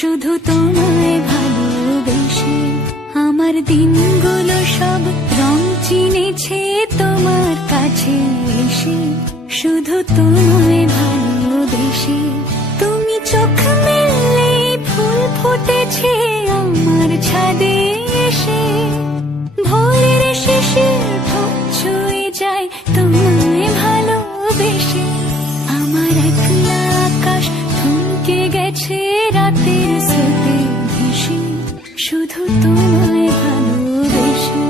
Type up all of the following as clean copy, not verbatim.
শুধু তোমায় ভালোবেসে আমার দিনগুলো সব রং চিনেছে তোমার কাছে এসে। শুধু তোমায় ভালোবেসে তুমি চোখ মেললে ফুল ফুটেছে আমার ছাদে এসে। ভোরের শিশির ঠোঁট ছুঁয়ে যায় তোমায় ভালোবেসে। আমার একলা আকাশ থমকে গেছে রাতের স্রোতে ভেসে। শুধু তোমায় ভালোবেসে।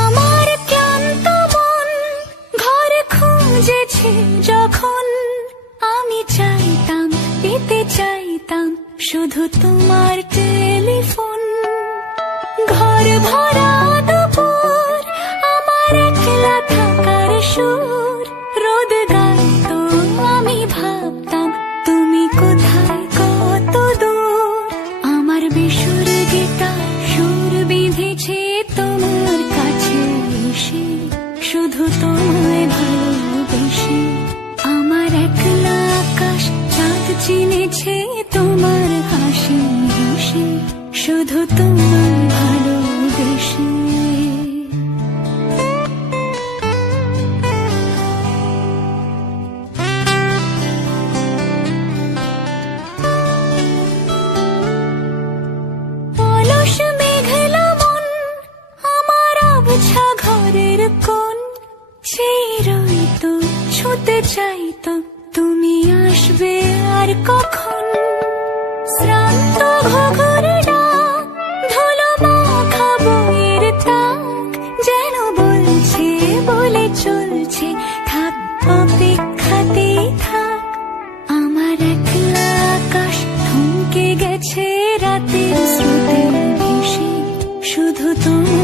আমার ক্লান্ত মন ঘর খুঁজেছে যখন, আমি চাইতাম পেতে চাইতাম শুধু তোমার টেলিফোন। ঘর ভরা দুপুর আমার একলা থাকার সুর, রোদ গাইতো আমি ভাবতাম তুমি কোথায় কত দূর। আমার বেসুর গিটার সুর বিঁধেছে তোমার কাছে এসে। শুধু তোমায় ভালোবেসে আমার একলা আকাশ চাঁদ চিনেছে তোমার হাসি হেসে। শুধু তোমায় ভালোবেসে। অলস মেঘলা মন আমার আবছা ঘরের কোণ, চেয়ে রইতো ছুঁতে চাইতো তুমি আসবে আর কখন। শ্রান্ত ঘঘর ডাক ধুলো মাখা বইয়ের তাক যেন বলছে বলে চলছে থাক অপেক্ষাতেই থাক। আমার একলা আকাশ থমকে গেছে রাতের স্রোতে ভেসে। শুধু তোমার